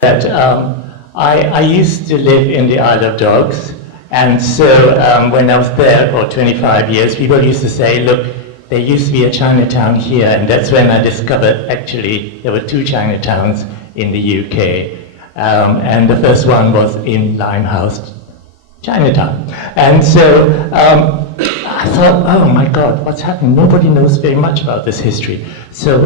that I used to live in the Isle of Dogs, and so when I was there for 25 years, people used to say, look, there used to be a Chinatown here, and that's when I discovered actually there were two Chinatowns in the UK, and the first one was in Limehouse Chinatown. And so I thought, oh my God, what's happening? Nobody knows very much about this history. So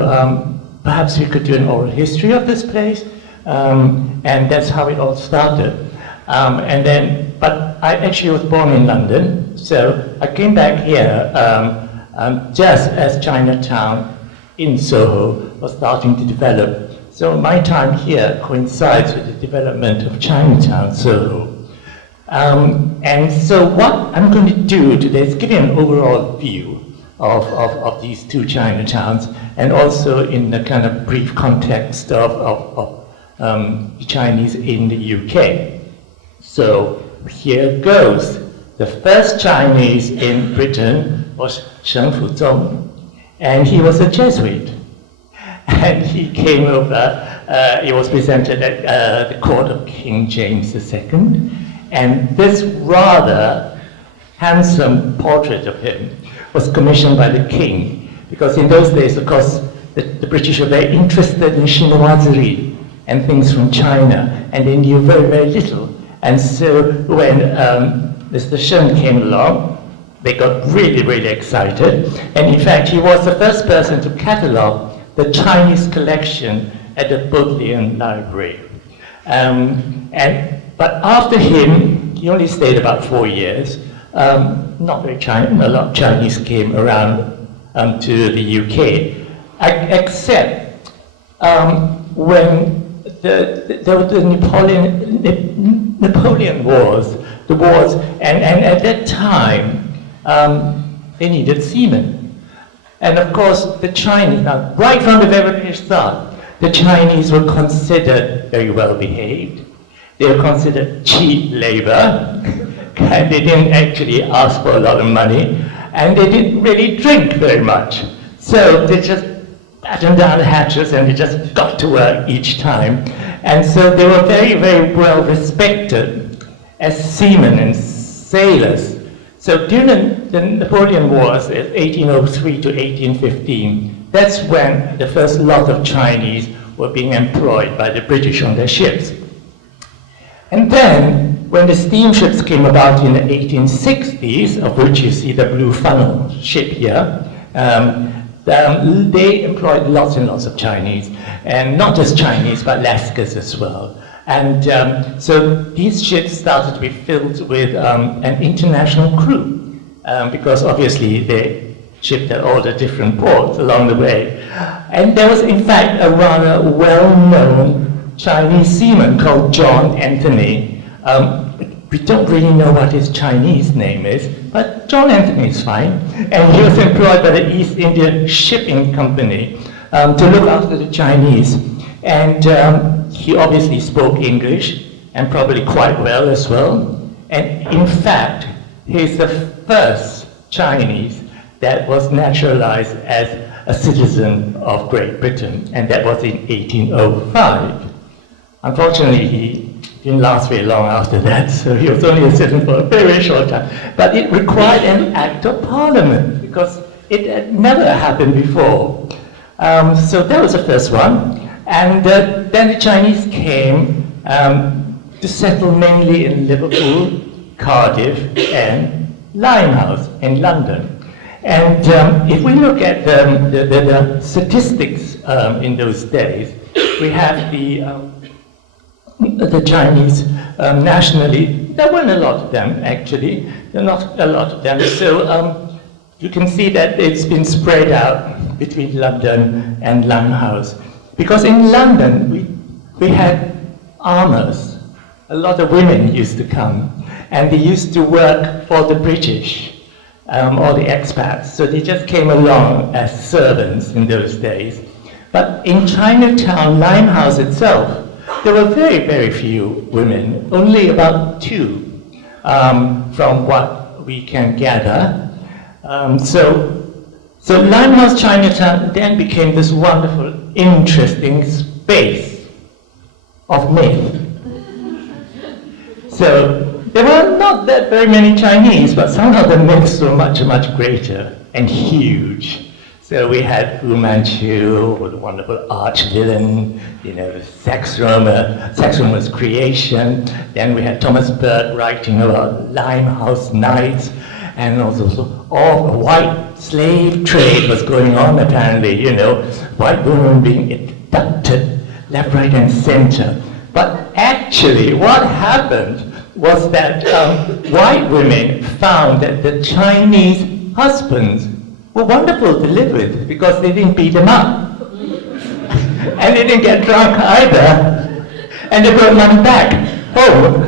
perhaps we could do an oral history of this place, and that's how it all started. But I actually was born in London, so I came back here just as Chinatown in Soho was starting to develop. So my time here coincides with the development of Chinatown, Soho. And so what I'm going to do today is give you an overall view of these two Chinatowns, and also in the kind of brief context of the Chinese in the UK. So here goes. The first Chinese in Britain was Sheng Fuzhong, and he was a Jesuit. And he came over, he was presented at the court of King James II, and this rather handsome portrait of him was commissioned by the king, because in those days, of course, the British were very interested in chinoiserie and things from China, and they knew very, very little. And so when Mr. Sheng came along, they got really, really excited. And in fact, he was the first person to catalog the Chinese collection at the Bodleian Library. But after him, he only stayed about 4 years. Not very Chinese, a lot of Chinese came around to the UK, except when there were the Napoleon Wars, and at that time, they needed seamen. And of course, the Chinese, now, right from the very start, the Chinese were considered very well behaved. They were considered cheap labor, and they didn't actually ask for a lot of money, and they didn't really drink very much. So they just battened down the hatches and they just got to work each time. And so they were very, very well respected as seamen and sailors. So during the Napoleon Wars, 1803 to 1815, that's when the first lot of Chinese were being employed by the British on their ships. And then, when the steamships came about in the 1860s, of which you see the blue funnel ship here, they employed lots and lots of Chinese, and not just Chinese, but Lascars as well. And so these ships started to be filled with an international crew, because obviously they shipped at all the different ports along the way. And there was, in fact, a rather well-known Chinese seaman called John Anthony. We don't really know what his Chinese name is, but John Anthony is fine. And he was employed by the East India Shipping Company to look after the Chinese. And he obviously spoke English, and probably quite well as well. And in fact, he's the first Chinese that was naturalized as a citizen of Great Britain, and that was in 1805. Unfortunately, he didn't last very long after that, so he was only a citizen for a very, very short time. But it required an act of parliament, because it had never happened before. So that was the first one. And then the Chinese came to settle mainly in Liverpool, Cardiff, and Limehouse in London. And if we look at the statistics in those days, we have the Chinese nationally. There weren't a lot of them, actually. There are not a lot of them. So you can see that it's been spread out between London and Limehouse. Because in London, we had armors. A lot of women used to come, and they used to work for the British, or the expats. So they just came along as servants in those days. But in Chinatown, Limehouse itself, there were very, very few women, only about 2, from what we can gather. So Limehouse Chinatown then became this wonderful, interesting space of myth. So there were not that very many Chinese, but somehow the myths were much, much greater and huge. So we had Fu Manchu, the wonderful arch-villain, you know, the sex rumor's creation. Then we had Thomas Burt writing about Limehouse Nights, and also all the white slave trade was going on apparently, you know, white women being abducted left, right, and center. But actually, what happened was that white women found that the Chinese husbands were wonderful to live with because they didn't beat them up. And they didn't get drunk either. And they brought money back home.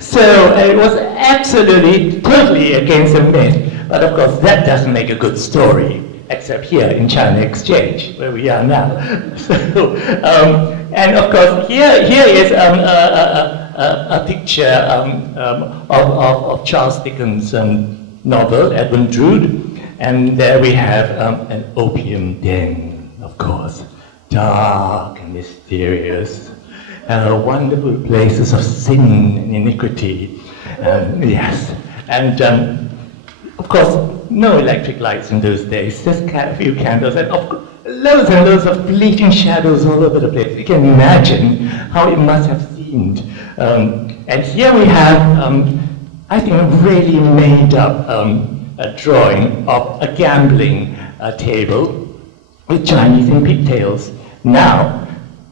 So it was absolutely, totally against the myth. But of course, that doesn't make a good story, except here in China Exchange, where we are now. So, and of course, here is a picture of Charles Dickens' novel, Edwin Drood, and there we have an opium den, of course, dark and mysterious, wonderful places of sin and iniquity, yes, and of course, no electric lights in those days, just a few candles, and loads and loads of fleeting shadows all over the place. You can imagine how it must have seemed. And here we have I think a really made up a drawing of a gambling table with Chinese in pigtails. Now,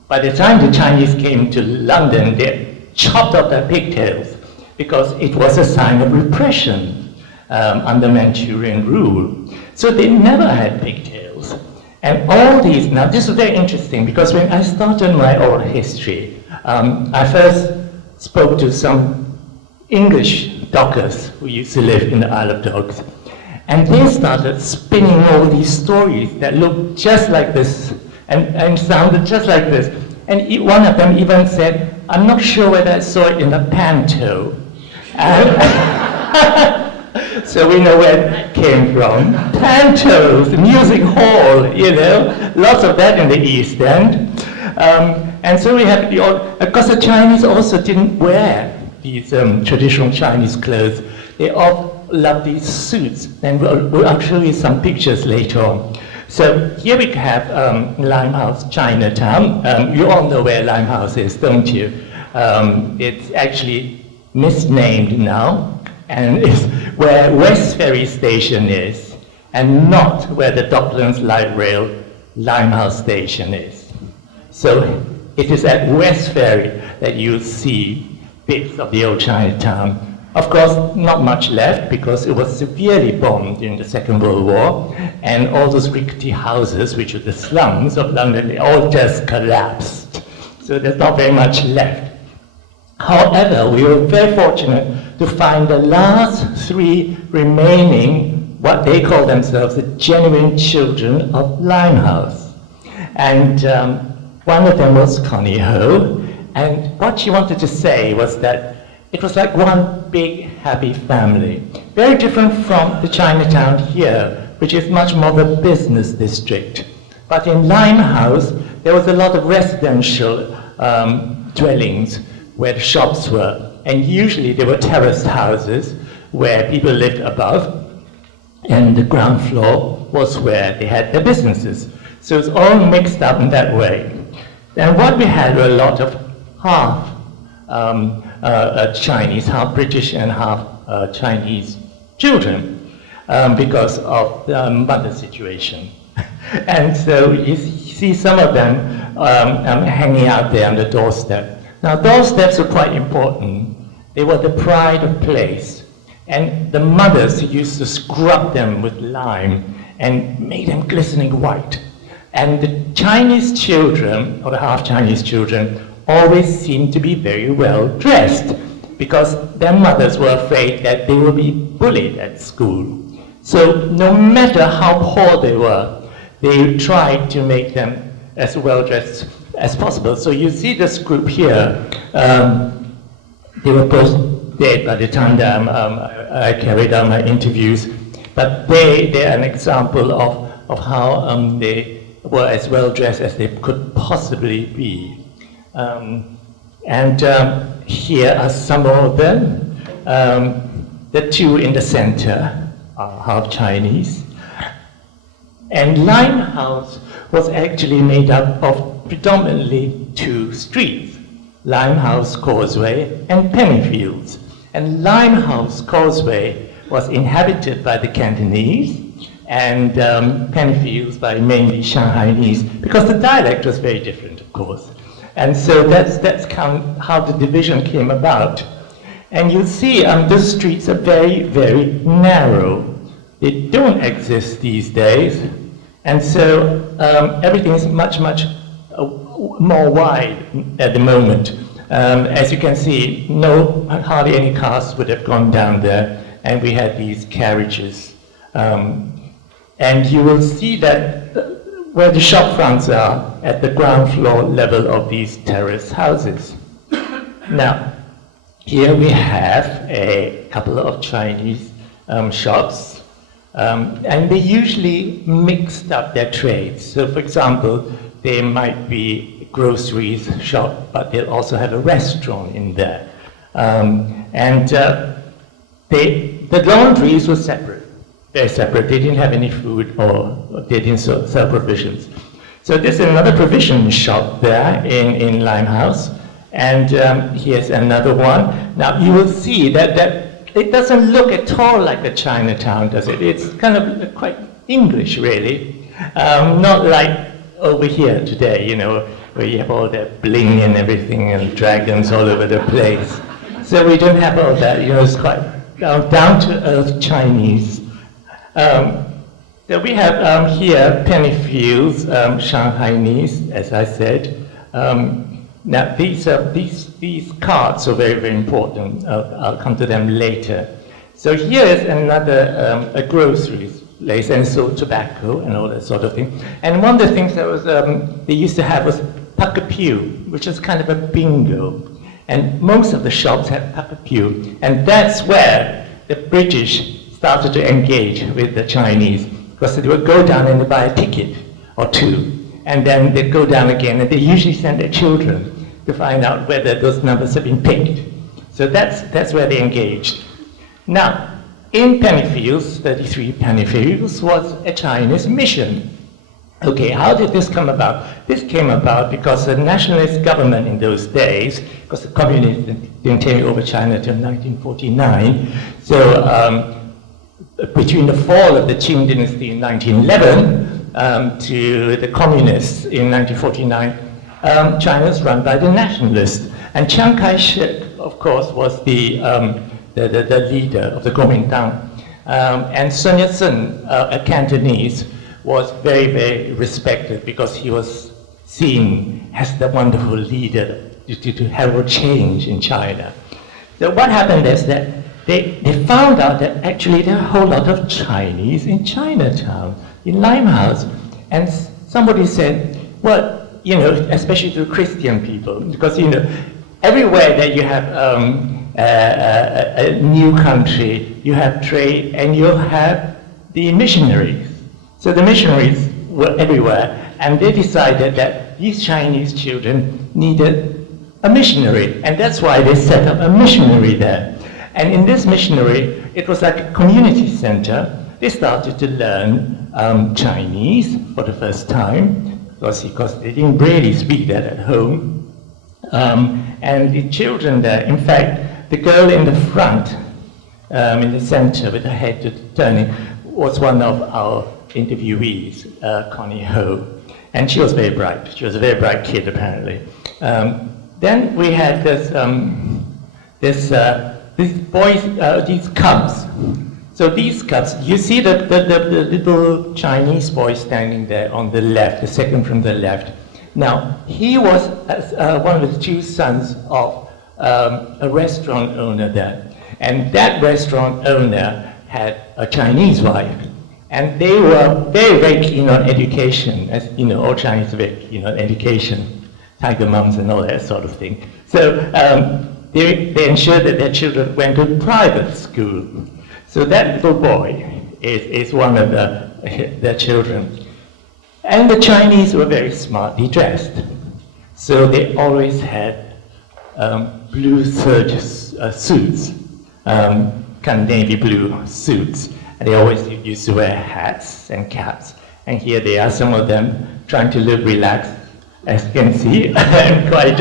by the time the Chinese came to London, they chopped off their pigtails because it was a sign of repression under Manchurian rule. So they never had pigtails. And all these, now this is very interesting because when I started my oral history, I first spoke to some English dockers who used to live in the Isle of Dogs. And they started spinning all these stories that looked just like this and sounded just like this. And one of them even said, I'm not sure whether I saw it in the panto. So we know where that came from. Pantos, music hall, you know, lots of that in the East End. And so we have the old, because the Chinese also didn't wear these traditional Chinese clothes. They all love these suits, and I'll show you some pictures later on. So here we have Limehouse Chinatown. You all know where Limehouse is, don't you? It's actually misnamed now, and it's where West Ferry Station is, and not where the Docklands Light Rail Limehouse Station is. So it is at West Ferry that you see bits of the old Chinatown. Of course, not much left because it was severely bombed in the Second World War, and all those rickety houses, which are the slums of London, they all just collapsed. So there's not very much left. However, we were very fortunate to find the last three remaining, what they call themselves, the genuine children of Limehouse. And one of them was Connie Ho, and what she wanted to say was that it was like one big happy family, very different from the Chinatown here, which is much more the business district. But in Limehouse, there was a lot of residential dwellings where the shops were, and usually they were terraced houses where people lived above, and the ground floor was where they had their businesses. So it's all mixed up in that way. And what we had were a lot of half Chinese, half British, and half Chinese children because of the mother situation. And so you see some of them hanging out there on the doorstep. Now, doorsteps were quite important. They were the pride of place. And the mothers used to scrub them with lime and make them glistening white. And the Chinese children, or the half-Chinese children, always seemed to be very well dressed because their mothers were afraid that they would be bullied at school. So no matter how poor they were, they tried to make them as well dressed as possible. So you see this group here, they were both dead by the time that I carried out my interviews, but they're an example of how they were as well dressed as they could possibly be. Here are some of them. The two in the center are half Chinese. And Limehouse was actually made up of predominantly two streets, Limehouse Causeway and Pennyfields. And Limehouse Causeway was inhabited by the Cantonese, and Pennyfields by mainly Shanghainese, because the dialect was very different, of course. And so that's how the division came about. And you'll see the streets are very, very narrow. They don't exist these days. And so everything is much, much more wide at the moment. As you can see, hardly any cars would have gone down there, and we had these carriages. And you will see that where the shop fronts are at the ground floor level of these terrace houses. Now, here we have a couple of Chinese shops, and they usually mixed up their trades. So, for example, there might be a groceries shop, but they'll also have a restaurant in there. The laundries were separate. Very separate. They didn't have any food, or they didn't sell provisions. So there's another provision shop there in Limehouse, and here's another one. Now you will see that it doesn't look at all like a Chinatown, does it? It's kind of quite English, really. Not like over here today, you know, where you have all that bling and everything and dragons all over the place. So we don't have all that, you know, it's quite down-to-earth Chinese. So we have here Pennyfields, Shanghainese, as I said. Now these cards are very, very important. I'll come to them later. So here is another a groceries place, and so tobacco and all that sort of thing. And one of the things that was they used to have was puckapew, which is kind of a bingo. And most of the shops had puckapew, and that's where the British started to engage with the Chinese, because they would go down and they buy a ticket or two, and then they'd go down again, and they usually send their children to find out whether those numbers have been picked. So that's where they engaged. Now, in Pennyfields, 33 Pennyfields, was a Chinese mission. Okay, how did this come about? This came about because the nationalist government in those days, because the communists didn't take over China until 1949, so between the fall of the Qing dynasty in 1911 to the communists in 1949, China was run by the nationalists. And Chiang Kai-shek, of course, was the leader of the Kuomintang. And Sun Yat-sen, a Cantonese, was very, very respected because he was seen as the wonderful leader to herald change in China. So what happened is that they found out that actually there are a whole lot of Chinese in Chinatown, in Limehouse. And somebody said, well, you know, especially to Christian people, because, you know, everywhere that you have a new country, you have trade, and you have the missionaries. So the missionaries were everywhere, and they decided that these Chinese children needed a missionary, and that's why they set up a missionary there. And in this missionary, it was like a community center. They started to learn Chinese for the first time, because they didn't really speak that at home. And the children there, in fact, the girl in the front, in the center with her head turning, was one of our interviewees, Connie Ho, and she was very bright. She was a very bright kid, apparently. Then we had these boys, these cubs. So these cubs, you see the little Chinese boy standing there on the left, the second from the left. Now, he was one of the two sons of a restaurant owner there, and that restaurant owner had a Chinese wife. And they were very, very keen on education. As you know, all Chinese are very keen on education, tiger mums and all that sort of thing. So they ensured that their children went to private school. So that little boy is one of their children. And the Chinese were very smartly dressed. So they always had blue serge suits, kind of navy blue suits. And they always used to wear hats and caps. And here they are, some of them trying to look relaxed, as you can see, and quite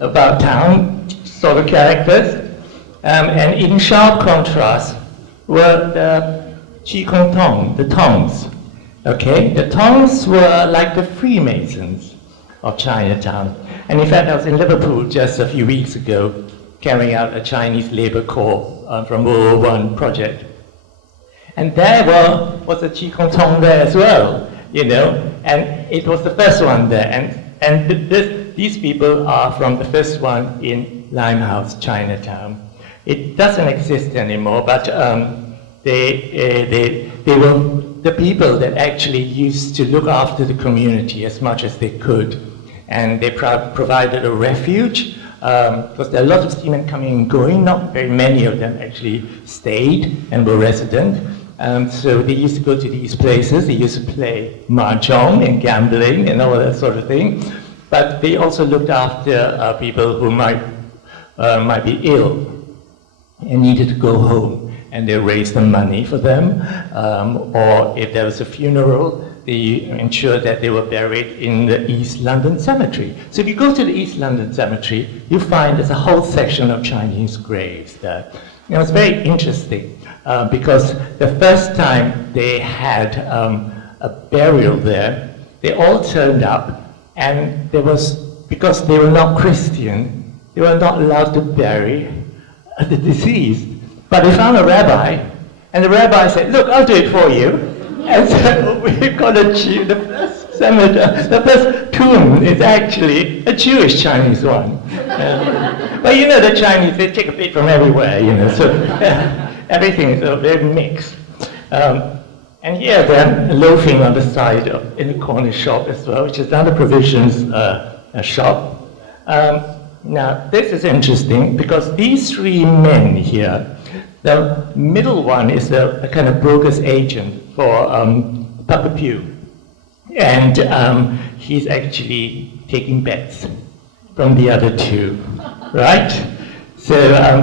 about town sort of characters. And in sharp contrast were the Cantone, the tongs. Okay, the tongs were like the Freemasons of Chinatown. And in fact, I was in Liverpool just a few weeks ago, carrying out a Chinese labor corps from World War I project. And there was a Cantone there as well, you know, and it was the first one there. And these people are from the first one in Limehouse Chinatown. It doesn't exist anymore, but they were the people that actually used to look after the community as much as they could. And they provided a refuge, because there are a lot of seamen coming and going. Not very many of them actually stayed and were resident. So they used to go to these places. They used to play mahjong and gambling and all that sort of thing. But they also looked after people who might be ill and needed to go home. And they raised the money for them. Or if there was a funeral, they ensured that they were buried in the East London Cemetery. So if you go to the East London Cemetery, you find there's a whole section of Chinese graves there. And it's very interesting. Because the first time they had a burial there, they all turned up, and because they were not Christian, they were not allowed to bury the deceased. But they found a rabbi, and the rabbi said, "Look, I'll do it for you." And so we've got the first cemetery, the first tomb is actually a Jewish Chinese one. But you know, the Chinese, they take a bit from everywhere, you know, so everything is very mixed. And here they're loafing on the side in the corner shop as well, which is another provisions shop. Now, this is interesting because these three men here, the middle one is a kind of broker's agent for Papa Pew. And he's actually taking bets from the other two, right? So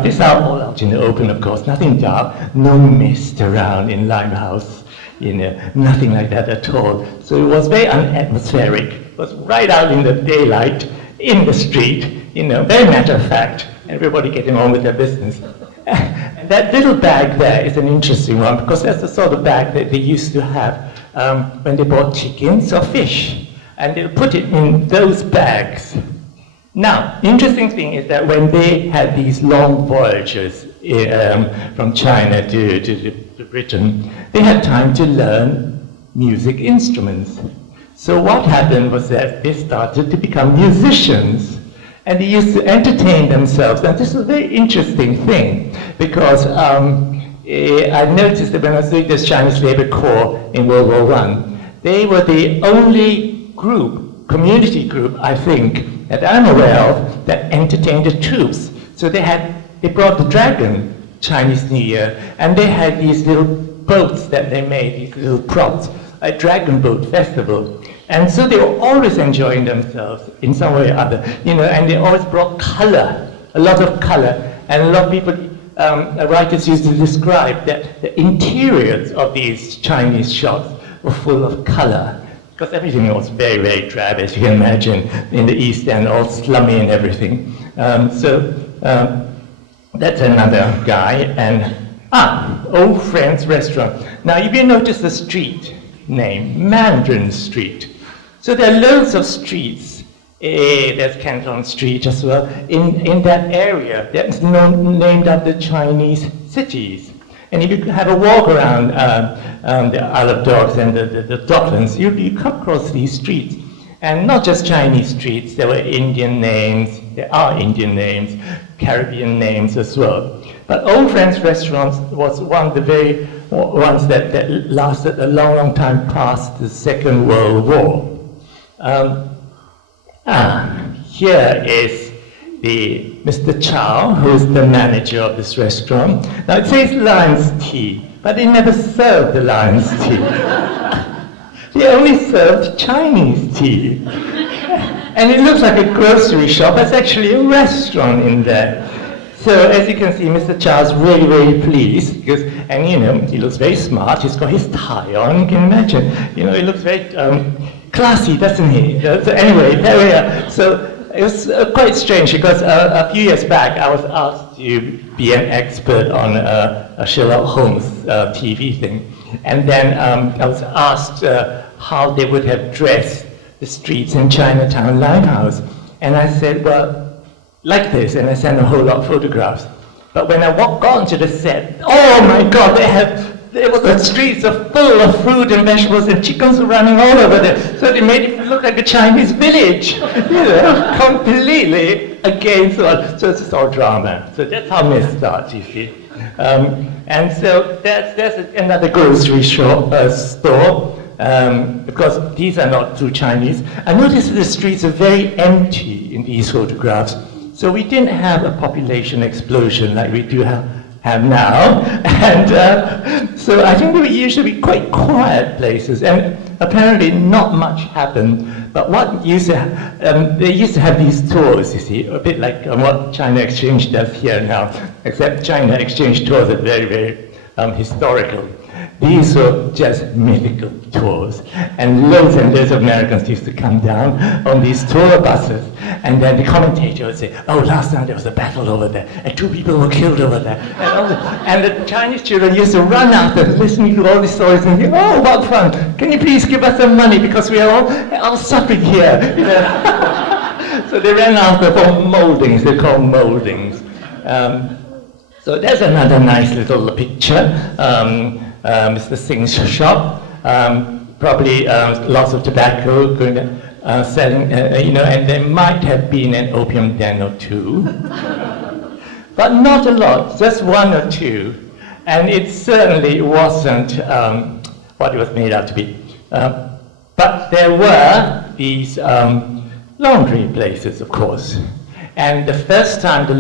these are all out in the open, of course, nothing dark, no mist around in Limehouse, you know, nothing like that at all. So it was very unatmospheric. It was right out in the daylight, in the street, you know, very matter of fact, everybody getting on with their business. And that little bag there is an interesting one, because that's the sort of bag that they used to have when they bought chickens or fish. And they'll put it in those bags. Now, the interesting thing is that when they had these long voyages from China to Britain, they had time to learn music instruments. So what happened was that they started to become musicians, and they used to entertain themselves. And this is a very interesting thing, because I noticed that when I was doing this Chinese Labor Corps in World War I, they were the only group, community group, I think, that I'm aware of, that entertained the troops. So they brought the dragon Chinese New Year, and they had these little boats that they made, these little props, a dragon boat festival. And so they were always enjoying themselves in some way or other, you know, and they always brought color, a lot of color. And a lot of people, writers used to describe that the interiors of these Chinese shops were full of color, because everything was very, very drab, as you can imagine, in the East End, all slummy and everything. That's another guy. And, Old Friends Restaurant. Now, if you notice the street name, Mandarin Street. So there are loads of streets. There's Cantone Street as well, in that area that's named after Chinese cities. And if you have a walk around the Isle of Dogs and the Docklands, you come across these streets. And not just Chinese streets, there were Indian names, there are Indian names, Caribbean names as well. But Old Friends Restaurants was one of the very ones that lasted a long, long time past the Second World War. Here is Mr. Chow, who is the manager of this restaurant. Now it says lion's tea, but they never served the lion's tea. They only served Chinese tea. And it looks like a grocery shop. It's actually a restaurant in there. So as you can see, Mr. Chow's really, very pleased because, and you know, he looks very smart. He's got his tie on. You can imagine. You know, he looks very classy, doesn't he? So anyway, there we are. So it was quite strange because a few years back I was asked to be an expert on a Sherlock Holmes TV thing, and then I was asked how they would have dressed the streets in Chinatown Limehouse, and I said, well, like this, and I sent a whole lot of photographs. But when I walked onto the set, oh my God, the streets are full of fruit and vegetables and chickens running all over there. So they made it look like a Chinese village, you know, completely against all. So it's all drama. So that's how myth starts, you see. And so that's another grocery store, because these are not true Chinese. I noticed that the streets are very empty in these photographs. So we didn't have a population explosion like we do have now. And so I think they were usually quite quiet places. And apparently not much happened. But what used to, they used to have these tours, you see, a bit like what China Exchange does here now, except China Exchange tours are very, very historical. These were just mythical tours, and loads of Americans used to come down on these tour buses, and then the commentator would say, oh, last time there was a battle over there, and 2 people were killed over there. And the Chinese children used to run after listening to all these stories and think, oh, what fun, can you please give us some money because we are all suffering here. You know? So they ran after for moldings, they're called moldings. So there's another nice little picture. Mr. Singh's shop, probably lots of tobacco selling, you know, and there might have been an opium den or 2, but not a lot, just 1 or 2, and it certainly wasn't what it was made out to be. But there were these laundry places, of course, and the first time the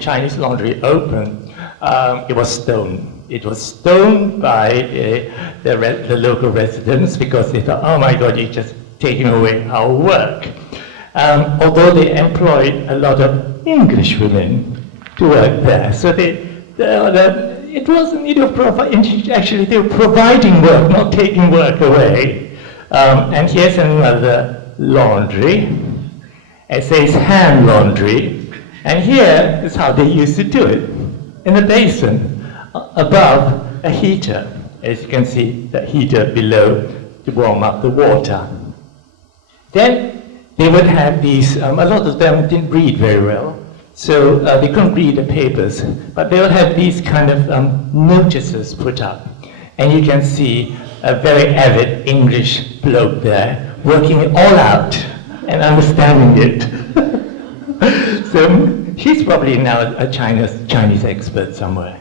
Chinese laundry opened, it was stoned. It was stoned by the local residents because they thought, oh my God, you're just taking away our work. Although they employed a lot of English women to work there. So it wasn't, you know, actually they were providing work, not taking work away. And here's another laundry. It says hand laundry. And here is how they used to do it, in a basin above a heater. As you can see, the heater below to warm up the water. Then they would have these, a lot of them didn't read very well, so they couldn't read the papers, but they would have these kind of notices put up. And you can see a very avid English bloke there, working it all out and understanding it. So he's probably now a Chinese expert somewhere.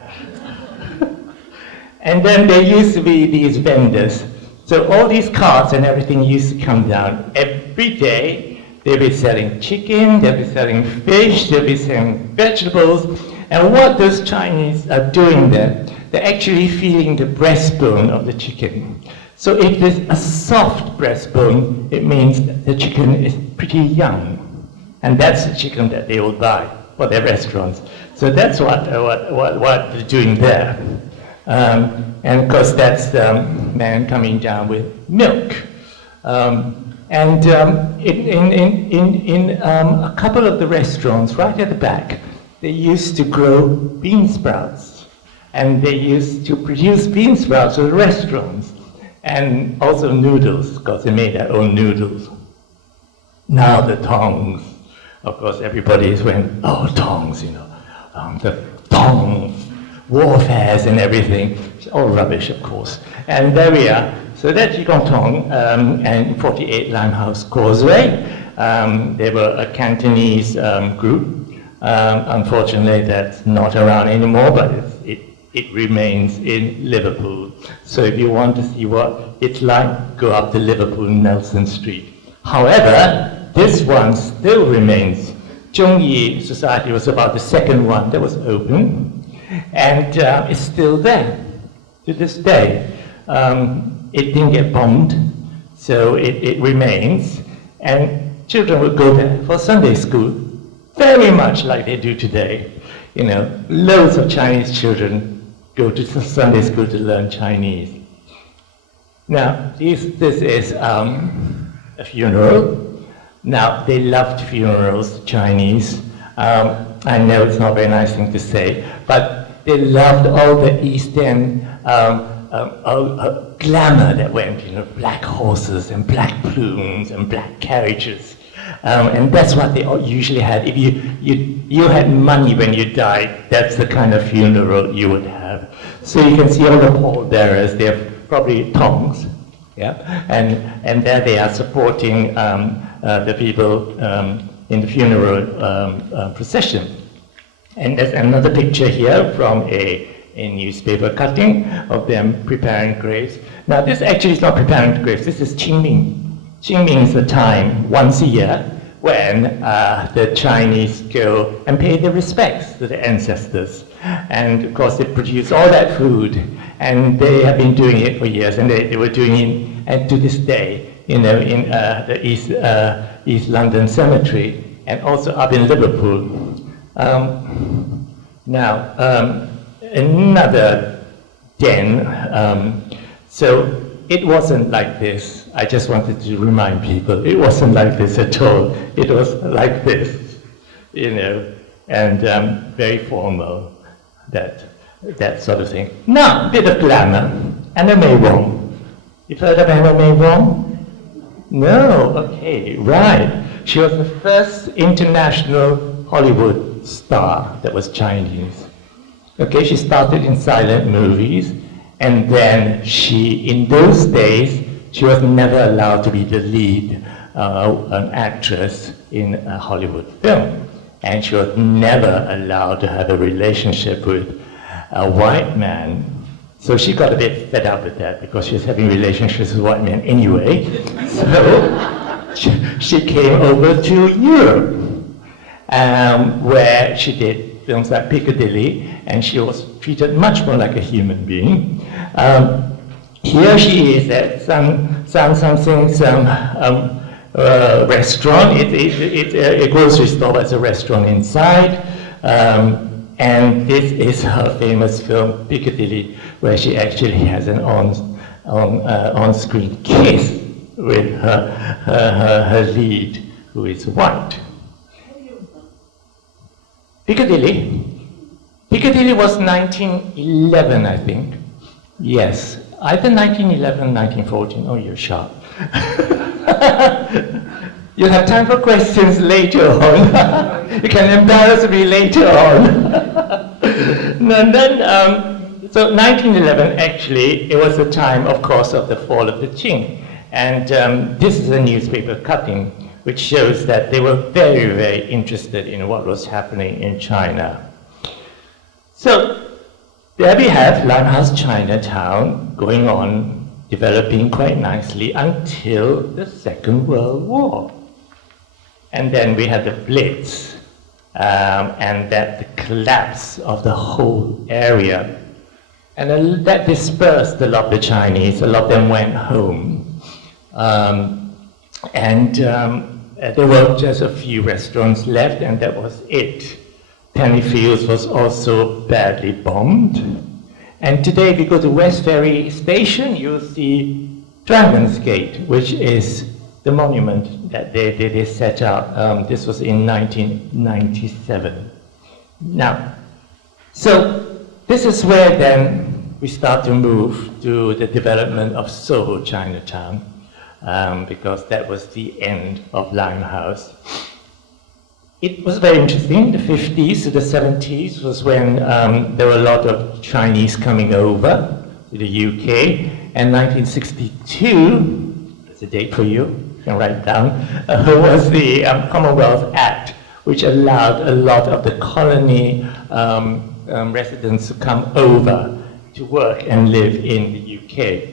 And then there used to be these vendors. So all these carts and everything used to come down. Every day, they'll be selling chicken, they'll be selling fish, they'll be selling vegetables. And what those Chinese are doing there, they're actually feeding the breastbone of the chicken. So if there's a soft breastbone, it means the chicken is pretty young. And that's the chicken that they will buy for their restaurants. So that's what they're doing there. And of course, that's the man coming down with milk. In a couple of the restaurants right at the back, they used to grow bean sprouts. And they used to produce bean sprouts for the restaurants. And also noodles, because they made their own noodles. Now the tongs. Of course, everybody is went, oh, tongs, you know, the tongs. Warfares and everything, it's all rubbish, of course. And there we are. So that's Cantone and 48 Limehouse Causeway. They were a Cantonese group. Unfortunately, that's not around anymore, but it remains in Liverpool. So if you want to see what it's like, go up to Liverpool Nelson Street. However, this one still remains. Zhongyi Society was about the second one that was open. And it's still there to this day. It didn't get bombed, so it remains. And children would go there for Sunday school, very much like they do today. You know, loads of Chinese children go to Sunday school to learn Chinese. Now, this is a funeral. Now, they loved funerals, Chinese. I know it's not a very nice thing to say, but they loved all the East End glamour that went, you know, black horses and black plumes and black carriages. And that's what they usually had. If you had money when you died, that's the kind of funeral you would have. So you can see all the pallbearers, they're probably tongs, yeah? And there they are supporting the people in the funeral procession. And there's another picture here from a newspaper cutting of them preparing graves. Now this actually is not preparing graves, this is Qingming. Qingming is the time, once a year, when the Chinese go and pay their respects to their ancestors. And of course they produce all that food, and they have been doing it for years, and they were doing it, and to this day, you know, in the East London Cemetery, and also up in Liverpool. Now, another den, so it wasn't like this. I just wanted to remind people, it wasn't like this at all. It was like this, you know, and very formal, that sort of thing. Now, a bit of glamour. Anna May Wong. You've heard of Anna May Wong? No, okay, right. She was the first international Hollywood star that was Chinese. Okay, she started in silent movies, and then she, in those days, she was never allowed to be the lead an actress in a Hollywood film. And she was never allowed to have a relationship with a white man. So she got a bit fed up with that because she was having relationships with white men anyway. So she came over to Europe, where she did films like Piccadilly, and she was treated much more like a human being. Here she is at some restaurant. It's a grocery store, but it's a restaurant inside. And this is her famous film, Piccadilly, where she actually has an on-screen kiss with her lead, who is white. Piccadilly was 1911, I think. Yes, either 1911 or 1914. Oh, you're sharp. You'll have time for questions later on. You can embarrass me later on. And then, so 1911, actually, it was the time, of course, of the fall of the Qing. And this is a newspaper cutting which shows that they were very, very interested in what was happening in China. So there we have Limehouse Chinatown going on, developing quite nicely until the Second World War. And then we had the Blitz, and that the collapse of the whole area. And that dispersed a lot of the Chinese, a lot of them went home. There were just a few restaurants left, and that was it. Pennyfields was also badly bombed. And today, if you go to West Ferry Station, you'll see Dragon's Gate, which is the monument that they set up. This was in 1997. Now, so this is where then we start to move to the development of Soho Chinatown, because that was the end of Limehouse. It was very interesting. The 50s to the 70s was when there were a lot of Chinese coming over to the UK, and 1962, that's a date for you, you can write it down, was the Commonwealth Act, which allowed a lot of the colony residents to come over to work and live in the UK.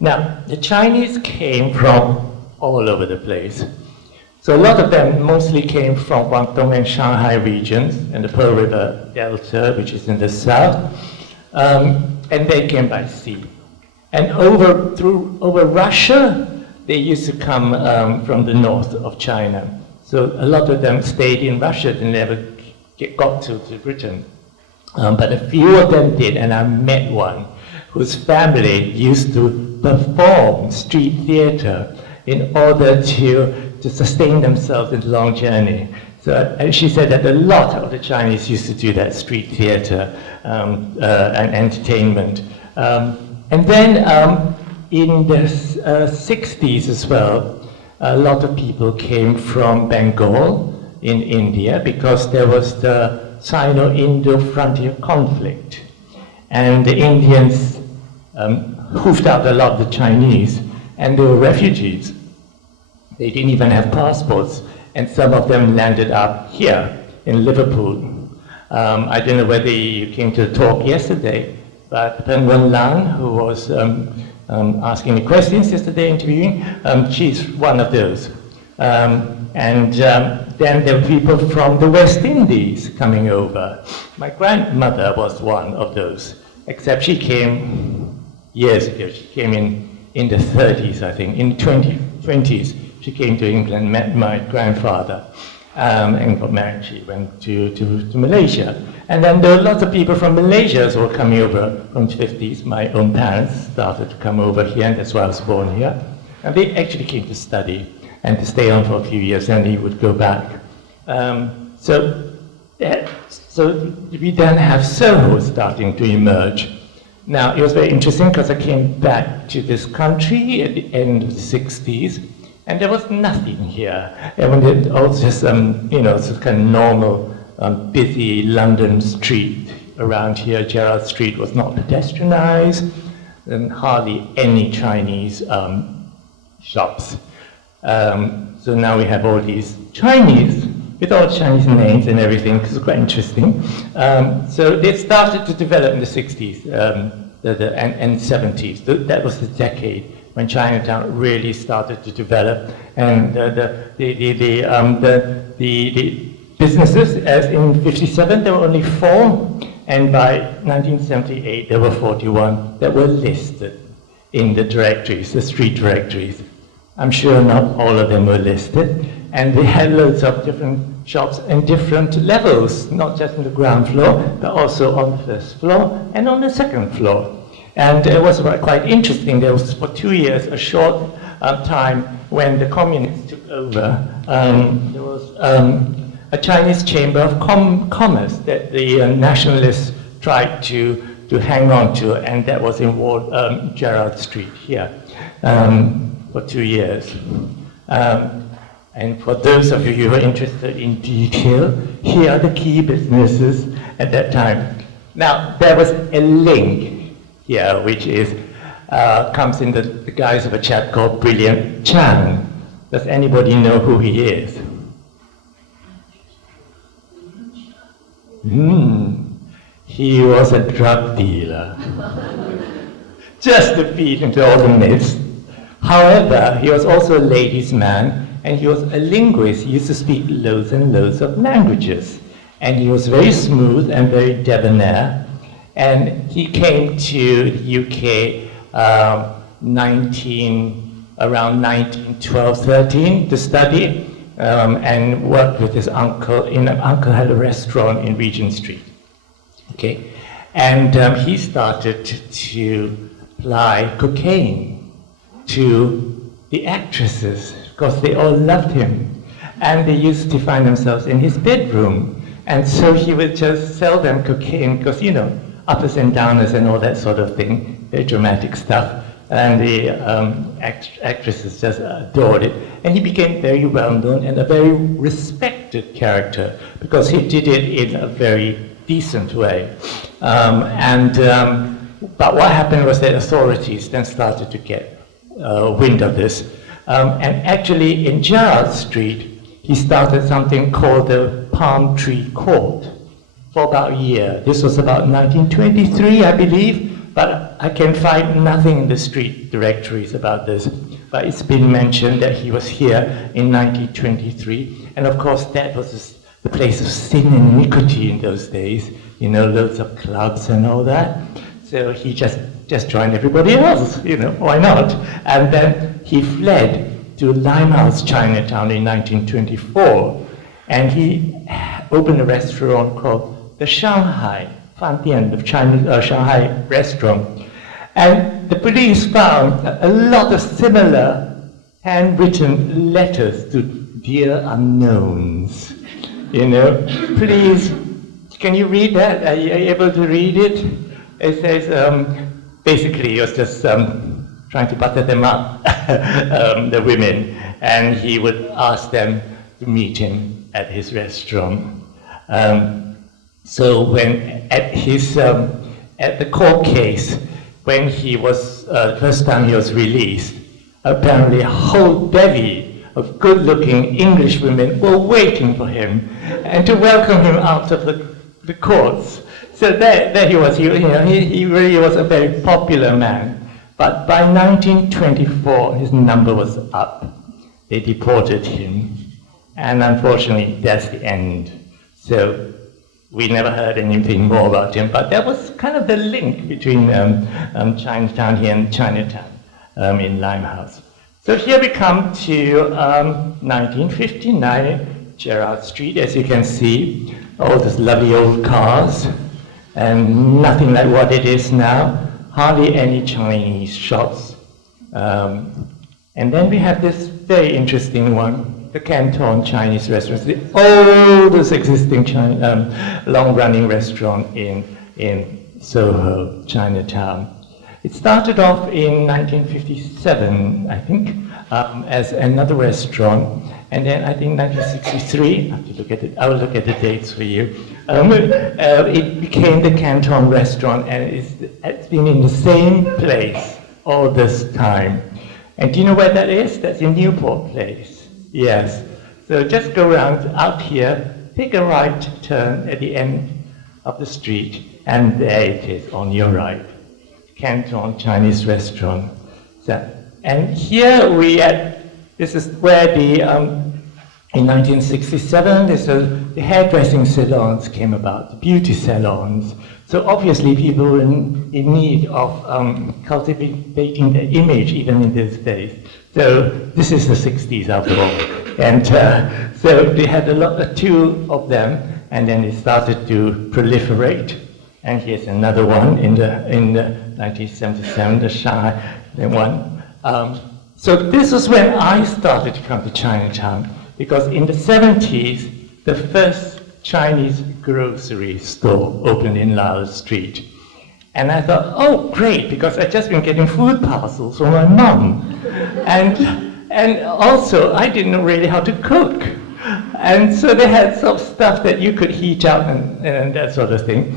Now, the Chinese came from all over the place. So a lot of them mostly came from Guangdong and Shanghai regions and the Pearl River Delta, which is in the south, and they came by sea. And over Russia, they used to come from the north of China. So a lot of them stayed in Russia and never got to Britain. But a few of them did, and I met one whose family used to perform street theater in order to sustain themselves in the long journey. So, and she said that a lot of the Chinese used to do that, street theater and entertainment. And then in the 60s as well, a lot of people came from Bengal in India because there was the Sino-Indo frontier conflict. And the Indians hoofed out a lot of the Chinese, and they were refugees. They didn't even have passports, and some of them landed up here in Liverpool. I don't know whether you came to the talk yesterday, but Pen Wen Lan, who was asking me questions yesterday, interviewing, she's one of those. Then there were people from the West Indies coming over. My grandmother was one of those, except she came years ago. She came in the 30s, I think. In the 20s, she came to England, met my grandfather, and got married. She went to Malaysia. And then there were lots of people from Malaysia who were coming over from the 50s. My own parents started to come over here, and that's why I was born here. And they actually came to study and to stay on for a few years, and he would go back. So we then have Soho starting to emerge. Now, it was very interesting because I came back to this country at the end of the 60s, and there was nothing here. And it was just, some kind of normal, busy London street around here. Jarrod Street was not pedestrianized, and hardly any Chinese shops. So now we have all these Chinese, with all Chinese names and everything, because it's quite interesting. So it started to develop in the 60s and 70s. That was the decade when Chinatown really started to develop, and the businesses, as in 57, there were only 4, and by 1978 there were 41 that were listed in the directories, the street directories. I'm sure not all of them were listed, and they had loads of different shops and different levels, not just on the ground floor, but also on the first floor and on the second floor. And it was quite interesting. There was, for 2 years, a short time when the communists took over. There was a Chinese Chamber of Commerce that the nationalists tried to hang on to, and that was in Jarrod Street here for 2 years. And for those of you who are interested in detail, here are the key businesses at that time. Now, there was a link here, which is comes in the guise of a chap called Brilliant Chan. Does anybody know who he is? He was a drug dealer. Just to feed into all the myths. However, he was also a ladies' man, and he was a linguist. He used to speak loads and loads of languages. And he was very smooth and very debonair. And he came to the UK around 1912, 13 to study, and worked with his uncle. Uncle had a restaurant in Regent Street. Okay, and he started to apply cocaine to the actresses because they all loved him, and they used to find themselves in his bedroom, and so he would just sell them cocaine because, you know, uppers and downers and all that sort of thing, very dramatic stuff, and the actresses just adored it. And he became very well known and a very respected character because he did it in a very decent way. But what happened was that authorities then started to get wind of this. And actually in Jarrod Street, he started something called the Palm Tree Court for about a year. This was about 1923, I believe, but I can find nothing in the street directories about this. But it's been mentioned that he was here in 1923, and of course that was the place of sin and iniquity in those days, you know, loads of clubs and all that. So he just just join everybody else, why not? And then he fled to Limehouse Chinatown in 1924, and he opened a restaurant called the Shanghai Fan Dian, the Shanghai restaurant. And the police found a lot of similar handwritten letters to dear unknowns. Please, can you read that? Are you able to read it? It says, basically, he was just trying to butter them up, the women, and he would ask them to meet him at his restaurant. So when at the court case, when he was the first time he was released, apparently a whole bevy of good-looking English women were waiting for him and to welcome him out of the courts. So there he was. He really was a very popular man. But by 1924, his number was up. They deported him, and unfortunately, that's the end. So we never heard anything more about him. But that was kind of the link between Chinatown here and Chinatown in Limehouse. So here we come to 1959, Jarrod Street, as you can see, all these lovely old cars, and nothing like what it is now, hardly any Chinese shops. And then we have this very interesting one, the Cantone Chinese restaurant, the oldest existing long-running restaurant in Soho, Chinatown. It started off in 1957, I think, as another restaurant, and then I think 1963. I will look at the dates for you. It became the Cantone restaurant, and it's been in the same place all this time. And do you know where that is? That's in Newport Place. Yes. So just go around out here, take a right turn at the end of the street, and there it is on your right. Cantone Chinese restaurant. So, and here this is where in 1967, the hairdressing salons came about, the beauty salons. So obviously people were in need of cultivating their image even in those days. So this is the 60s after all. And so they had two of them, and then it started to proliferate. And here's another one in the 1977, the Shanghai one. So this was when I started to come to Chinatown, because in the 70s, the first Chinese grocery store opened in Jarrod Street. And I thought, oh, great, because I'd just been getting food parcels from my mum. And also, I didn't know really how to cook. And so they had some stuff that you could heat up and that sort of thing.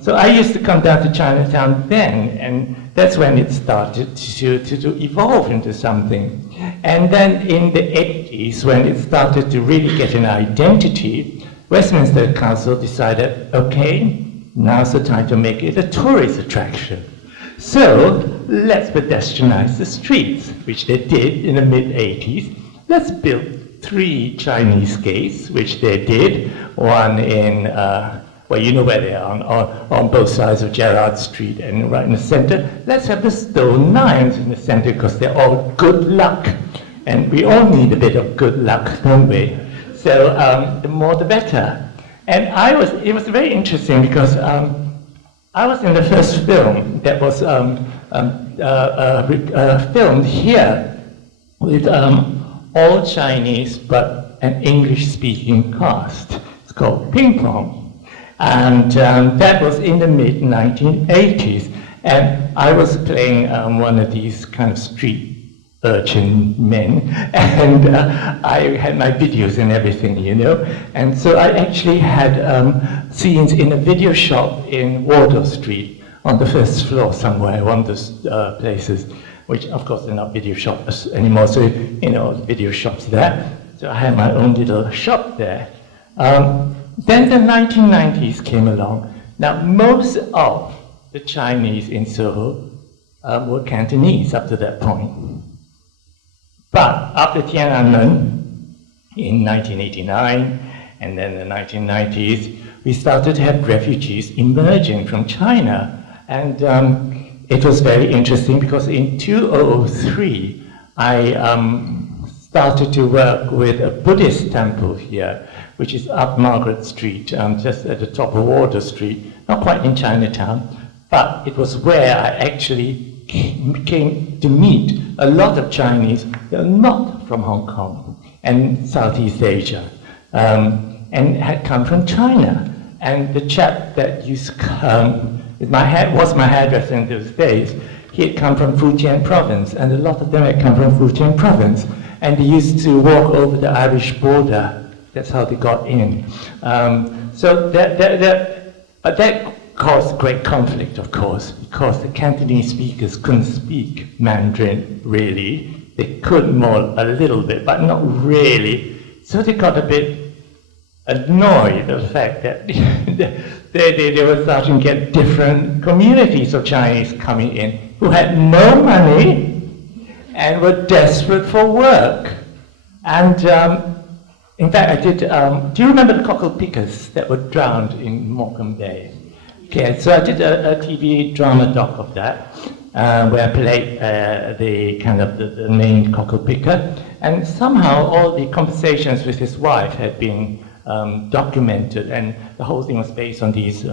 So I used to come down to Chinatown then, and that's when it started to evolve into something. And then in the 80s, when it started to really get an identity, Westminster Council decided, okay, now's the time to make it a tourist attraction. So let's pedestrianize the streets, which they did in the mid-80s. Let's build 3 Chinese gates, which they did, one in, well, you know where they are, on both sides of Jarrod Street and right in the center. Let's have the stone lions in the center because they're all good luck. And we all need a bit of good luck, don't we? So the more the better. And it was very interesting because I was in the first film that was filmed here with all Chinese but an English-speaking cast. It's called Ping Pong. And that was in the mid-1980s. And I was playing one of these kind of street urchin men. And I had my videos and everything, you know. And so I actually had scenes in a video shop in Wardour Street on the first floor somewhere, one of those places, which of course they're not video shops anymore, so you know, video shops there. So I had my own little shop there. Then the 1990s came along. Now most of the Chinese in Soho were Cantonese up to that point. But after Tiananmen in 1989, and then the 1990s, we started to have refugees emerging from China. And it was very interesting because in 2003, I started to work with a Buddhist temple here, which is up Margaret Street, just at the top of Wardour Street, not quite in Chinatown, but it was where I actually came to meet a lot of Chinese that are not from Hong Kong and Southeast Asia, and had come from China. And the chap that used was my hairdresser in those days, he had come from Fujian province, and a lot of them had come from Fujian province, and they used to walk over the Irish border. That's how they got in. So that caused great conflict, of course, because the Cantonese speakers couldn't speak Mandarin, really. They could more a little bit, but not really. So they got a bit annoyed at the fact that they were starting to get different communities of Chinese coming in who had no money and were desperate for work. And in fact, I did, do you remember the cockle pickers that were drowned in Morecambe Bay? Okay, so I did a TV drama doc of that, where I played the main cockle picker, and somehow all the conversations with his wife had been documented, and the whole thing was based on these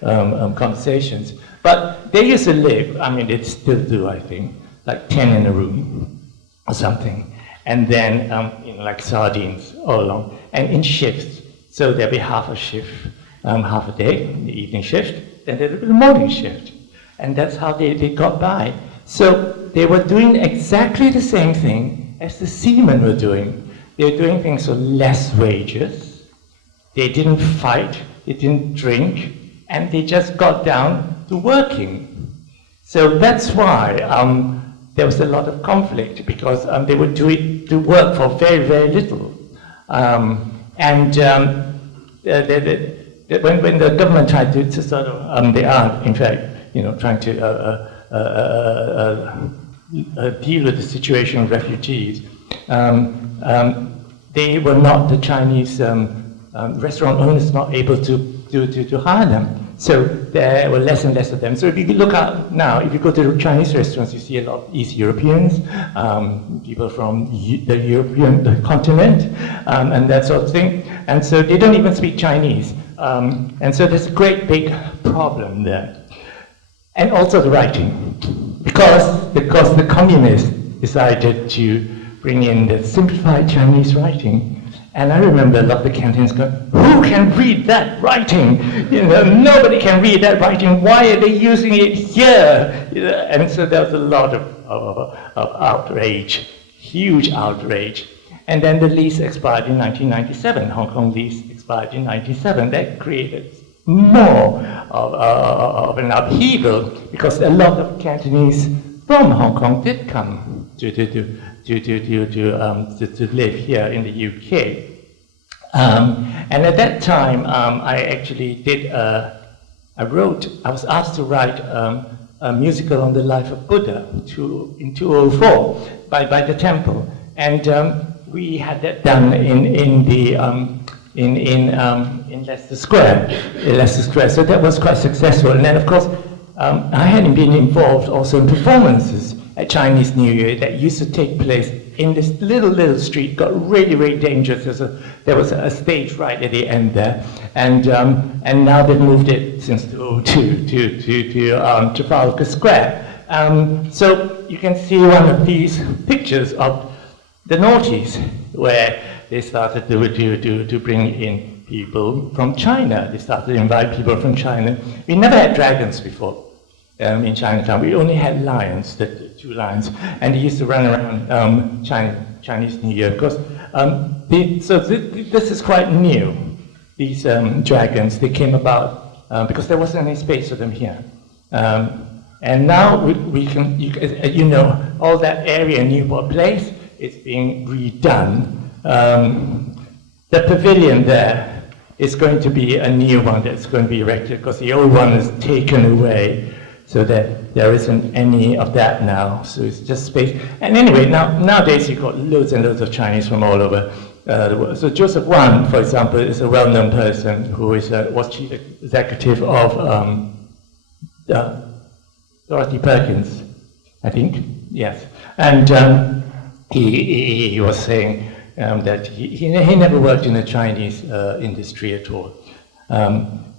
conversations. But they used to live, I mean, they still do, I think, like 10 in a room or something, and then like sardines all along, and in shifts. So there'll be half a shift, half a day, the evening shift, then there'll be the morning shift, and that's how they got by. So they were doing exactly the same thing as the seamen were doing. They were doing things for less wages. They didn't fight, they didn't drink, and they just got down to working. So that's why there was a lot of conflict, because they would do work for very, very little. When the government tried to sort of, they are, in fact, trying to deal with the situation of refugees, they were not, the Chinese restaurant owners, not able to hire them. So there were less and less of them. So if you look out now, if you go to Chinese restaurants, you see a lot of East Europeans, people from the European continent, and that sort of thing. And so they don't even speak Chinese. And so there's a great big problem there. And also the writing, because the communists decided to bring in the simplified Chinese writing. And I remember a lot of the Cantons going, who can read that writing? Nobody can read that writing. Why are they using it here? And so there was a lot of outrage, huge outrage. And then the lease expired in 1997. Hong Kong lease expired in 1997. That created more of an upheaval, because a lot of Cantonese from Hong Kong did come to live here in the UK. And at that time, I actually did, I was asked to write a musical on the life of Buddha in 2004 by the temple. And we had that done in Leicester Square. So that was quite successful. And then, of course, I had been involved also in performances at Chinese New Year that used to take place in this little street. Got really, really dangerous. There was a stage right at the end there, and now they've moved it since 2002 to Trafalgar Square. So you can see one of these pictures of the noughties, where they started to bring in people from China. They started to invite people from China. We never had dragons before. In Chinatown, we only had lions, the 2 lions, and they used to run around Chinese New Year. Because this is quite new. These dragons, they came about because there wasn't any space for them here, and now we can, all that area in Newport Place is being redone. The pavilion there is going to be a new one that's going to be erected, because the old one is taken away. So that there isn't any of that now. So it's just space. And anyway, nowadays you've got loads and loads of Chinese from all over the world. So Joseph Wan, for example, is a well-known person who was chief executive of Dorothy Perkins, I think, yes. And he was saying that he never worked in the Chinese industry at all.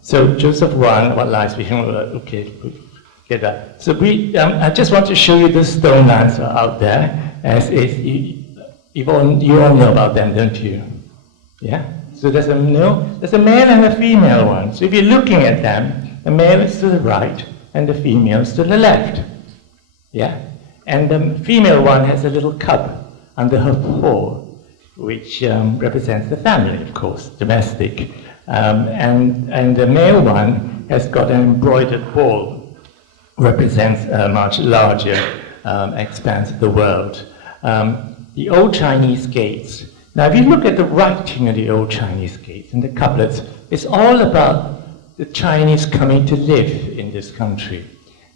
So Joseph Wang, what lies with him? Okay, get that. So I just want to show you the stone lands out there, as is, you all know about them, don't you? Yeah. So there's a male and a female one. So if you're looking at them, the male is to the right and the female is to the left. Yeah. And the female one has a little cub under her paw, which represents the family, of course, domestic. And the male one has got an embroidered ball, represents a much larger expanse of the world. The old Chinese gates. Now, if you look at the writing of the old Chinese gates and the couplets, it's all about the Chinese coming to live in this country,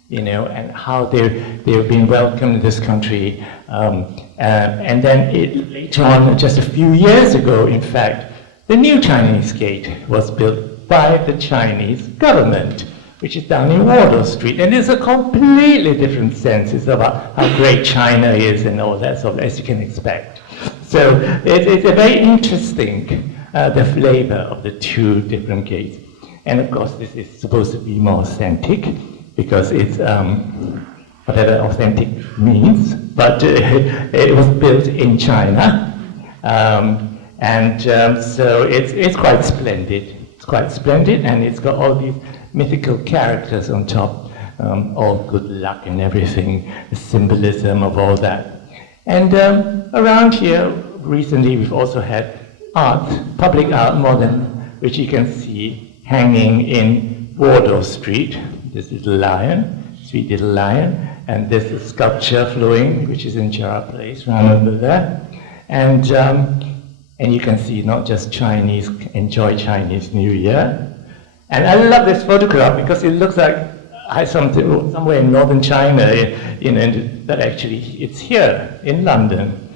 you know, and how they've been welcomed in this country. And then later on, just a few years ago, in fact, the new Chinese gate was built by the Chinese government, which is down in Jarrod Street. And it's a completely different sense. It's about how great China is and all that sort of, as you can expect. So it's a very interesting, the flavor of the two different gates. And of course, this is supposed to be more authentic, because it's whatever authentic means, but it was built in China. So it's quite splendid. It's quite splendid, and it's got all these mythical characters on top, all good luck and everything, the symbolism of all that. And around here, recently, we've also had art, public art modern, which you can see hanging in Jarrod Street. This little lion, sweet little lion, and this is sculpture flowing, which is in Jarrod Place, right over there. And you can see not just Chinese, enjoy Chinese New Year. And I love this photograph because it looks like somewhere in northern China, you know, that actually it's here in London.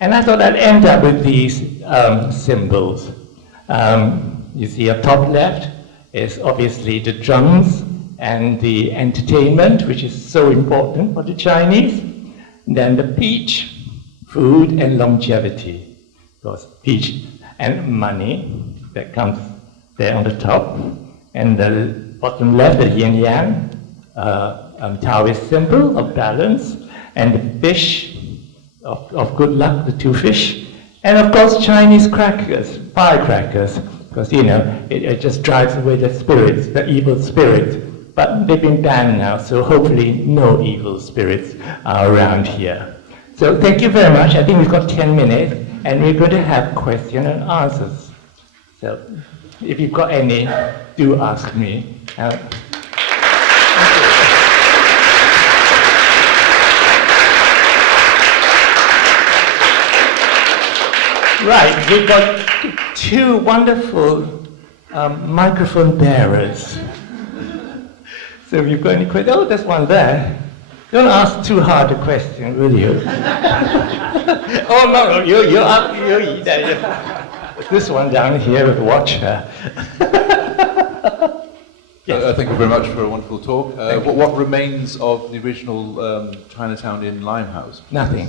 And I thought I'd end up with these symbols. You see up top left is obviously the drums and the entertainment, which is so important for the Chinese. Then the peach, food and longevity. Of course, peach and money that comes there on the top. And the bottom left, the yin yang, Taoist symbol of balance, and the fish of good luck, the two fish, and of course Chinese crackers, firecrackers, because you know it just drives away the spirits, the evil spirits. But they've been banned now, so hopefully no evil spirits are around here. So thank you very much. I think we've got 10 minutes, and we're going to have question and answers. So if you've got any, do ask me. Right, we've got two wonderful microphone bearers. So if you've got any questions, oh, there's one there. Don't ask too hard a question, will you? Oh, no, you eat that. This one down here with watch her. Yes. Thank you very much for a wonderful talk. What remains of the original Chinatown in Limehouse? Nothing.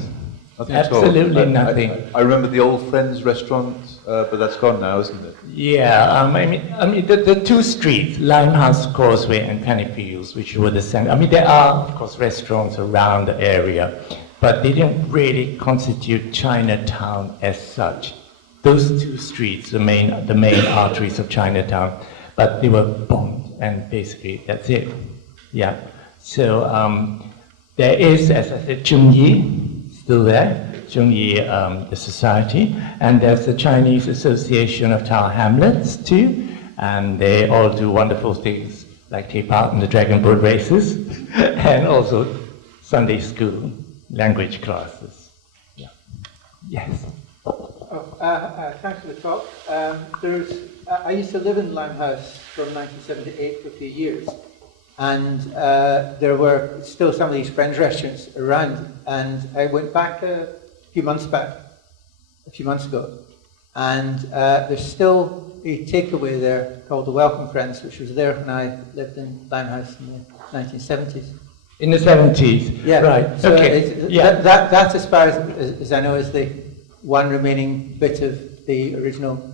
Nothing Absolutely at all. nothing. I remember the old Friends restaurant, but that's gone now, isn't it? Yeah, I mean the two streets, Limehouse Causeway and Pennyfields, which were the center. I mean, there are, of course, restaurants around the area, but they didn't really constitute Chinatown as such. Those two streets, the main arteries of Chinatown, but they were bombed, and basically that's it. Yeah. So there is, as I said, Zhongyi. Still there, Zhongyi, the society, and there's the Chinese Association of Town Hamlets too, and they all do wonderful things like take part in the dragon boat races and also Sunday school language classes. Yeah. Yes. Thanks for the talk. I used to live in Limehouse from 1978 for a few years. And there were still some of these Friends restaurants around. And I went back a few months ago. And there's still a takeaway there called the Welcome Friends, which was there when I lived in Limehouse in the 1970s. In the 70s? Yeah. Right, So okay. Yeah. that's as far as I know is the one remaining bit of the original.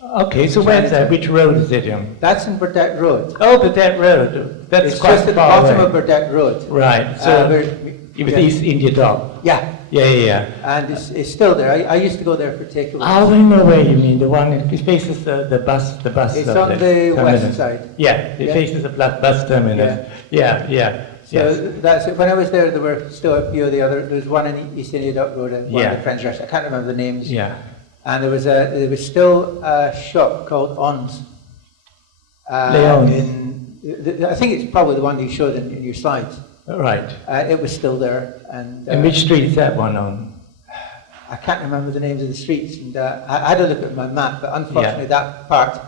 Okay, so where's that? Which road is it in? That's in Burdett Road. Oh, Burdett Road. That's It's quite just at the far bottom away. of Burdett Road. Right, so it was yeah. East India Dock. Yeah. Yeah. And it's still there. I used to go there for takeaways. I know where you mean. The one it faces the bus. It's on the west side. Yeah, it faces the bus terminus. Yeah. So that's it. When I was there were still a few of the other. There was one in East India Dock Road and one in the French restaurant. I can't remember the names. Yeah. And there was still a shop called Ons. Leon's. I think it's probably the one you showed in your slides. Right. It was still there. And which street is that one on? I can't remember the names of the streets. And I had a look at my map, but unfortunately that part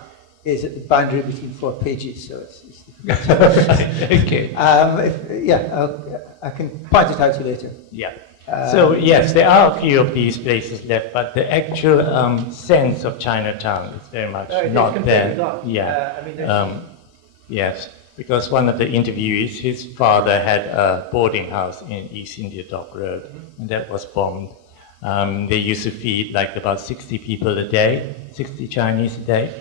is at the boundary between 4 pages, so it's difficult. Right, okay. I can point it out to you later. Yeah. So yes, there are a few of these places left, but the actual sense of Chinatown is very much not there. Yeah. Yes, because one of the interviewees, his father had a boarding house in East India Dock Road, and that was bombed. They used to feed like about 60 people a day, 60 Chinese a day.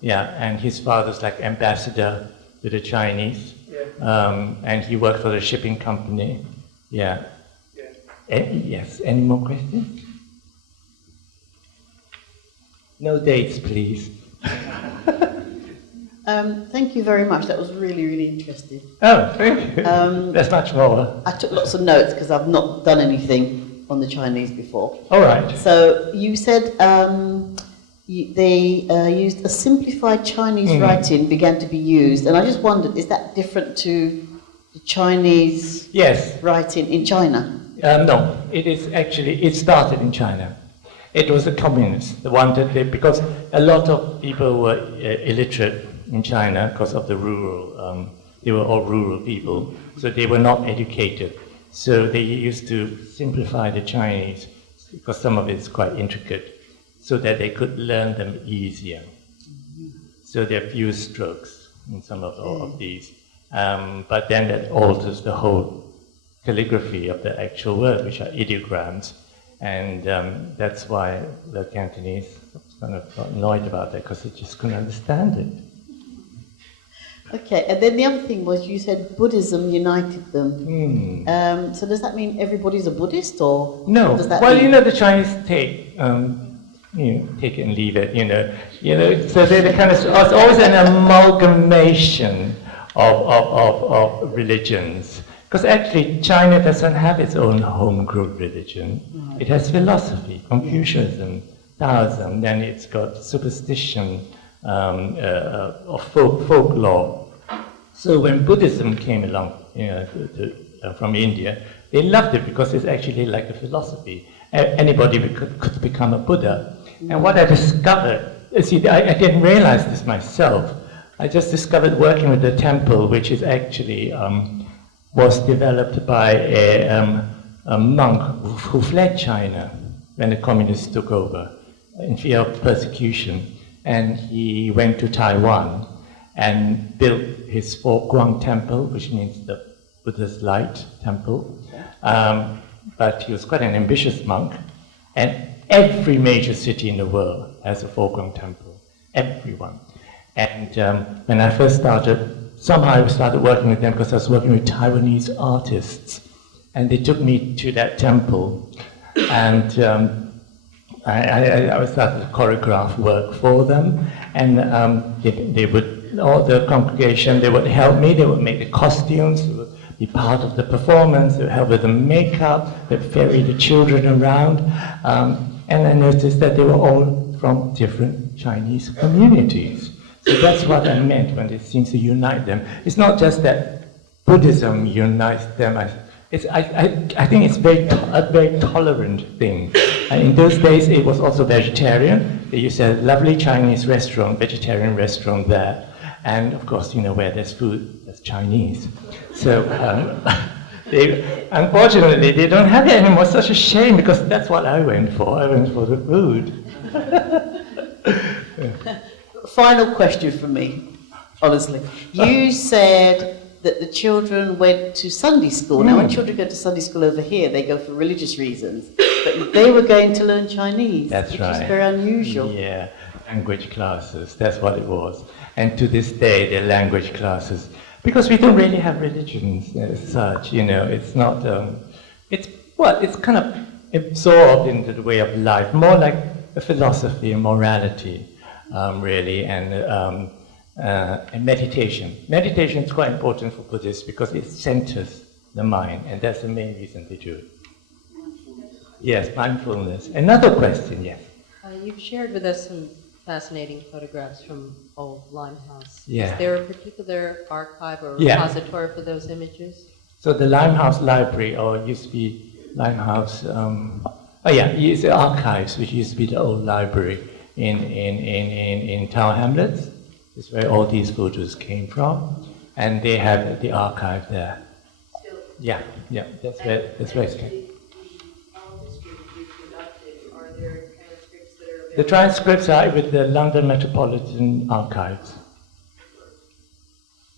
Yeah, and his father's like ambassador to the Chinese, and he worked for the shipping company. Yeah. Yes, any more questions? No dates, please. Thank you very much. That was really, really interesting. Oh, thank you. There's much more. I took lots of notes because I've not done anything on the Chinese before. All right. So you said they used a simplified Chinese writing began to be used, and I just wondered, is that different to the Chinese writing in China? No, it is actually, it started in China. It was the communists that wanted it, because a lot of people were illiterate in China because of the rural, they were all rural people, so they were not educated. So they used to simplify the Chinese, because some of it is quite intricate, so that they could learn them easier. So there are few strokes in some of these. But then that alters the whole calligraphy of the actual word, which are ideograms, and that's why the Cantonese kind of got annoyed about that, because they just couldn't understand it. Okay, and then the other thing was you said Buddhism united them. So does that mean everybody's a Buddhist, or no? Does that well, mean... you know, the Chinese take take it and leave it. So they're kind of, it's always an amalgamation of religions. Because actually, China doesn't have its own homegrown religion. It has philosophy, Confucianism, Taoism, then it's got superstition, or folklore. So when Buddhism came along from India, they loved it because it's actually like a philosophy. Anybody could become a Buddha. And what I discovered, see, I didn't realize this myself. I just discovered working with the temple, which is actually was developed by a monk who fled China when the communists took over in fear of persecution. And he went to Taiwan and built his Fo Guang temple, which means the Buddha's light temple. But he was quite an ambitious monk. And every major city in the world has a Fo Guang temple, everyone. And when I first started, somehow I started working with them because I was working with Taiwanese artists. And they took me to that temple. And I started to choreograph work for them. And they would, all the congregation, they would help me. They would make the costumes. They would be part of the performance. They would help with the makeup. They'd ferry the children around. And I noticed that they were all from different Chinese communities. So that's what I meant when it seems to unite them. It's not just that Buddhism unites them. I think it's a very tolerant thing. And in those days, it was also vegetarian. They used a lovely Chinese restaurant, vegetarian restaurant there. And of course, where there's food, there's Chinese. So unfortunately, they don't have it anymore. Such a shame, because that's what I went for. I went for the food. Final question from me, honestly. You said that the children went to Sunday school. Now, when children go to Sunday school over here, they go for religious reasons. But they were going to learn Chinese, That's which right. is very unusual. Yeah, language classes, that's what it was. And to this day, they're language classes. Because we don't really have religions as such, you know, it's not, it's kind of absorbed into the way of life, more like a philosophy and morality, really, and meditation. Meditation is quite important for Buddhists because it centers the mind, and that's the main reason they do it. Yes, mindfulness. Another question, yes. You've shared with us some fascinating photographs from old Limehouse. Yeah. Is there a particular archive or repository for those images? So the Limehouse Library, or it used to be Limehouse, it's the archives, which used to be the old library in Tower Hamlets. That's where all these photos came from, and they have the archive there. Still, yeah, that's where it's came. Are there transcripts that are available? The transcripts are with the London Metropolitan Archives.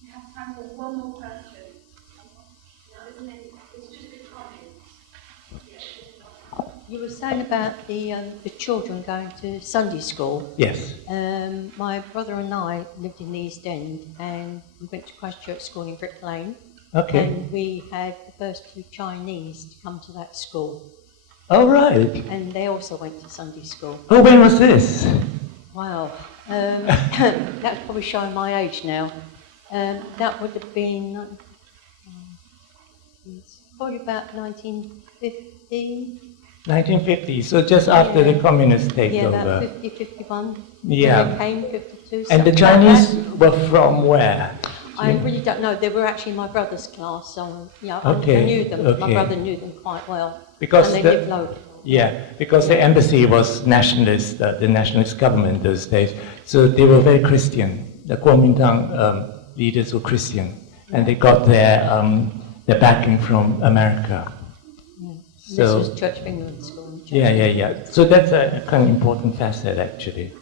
We have time for one more question. It's just a comment. You were saying about the children going to Sunday school. Yes. My brother and I lived in the East End, and we went to Christchurch School in Brick Lane. Okay. And we had the first two Chinese to come to that school. Oh, right. And they also went to Sunday school. Oh, when was this? Wow. That's probably showing my age now. That would have been it's probably about 1915. 1950, so just after the communist takeover. Yeah, about 50, 51. Yeah. When they came, 52. And the Chinese were from where? I really don't know. They were actually my brother's class, so I knew them. My Okay. brother knew them quite well. Because and they lived local. Yeah, because the embassy was nationalist, the nationalist government those days, so they were very Christian. The Kuomintang leaders were Christian, and they got their backing from America. So, So, this was Church of England school. yeah. So that's a kind of important facet, actually,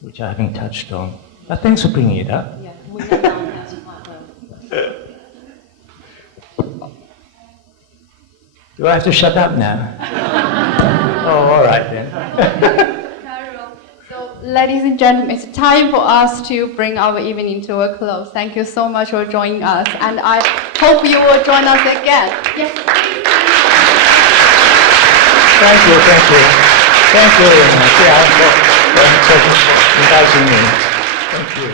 which I haven't touched on. But thanks for bringing it up. Yeah, we know Limehouse quite well. Do I have to shut up now? Oh, all right then. So, ladies and gentlemen, it's time for us to bring our evening to a close. Thank you so much for joining us, and I hope you will join us again. Yes. Thank you very much, for inviting me. Thank you.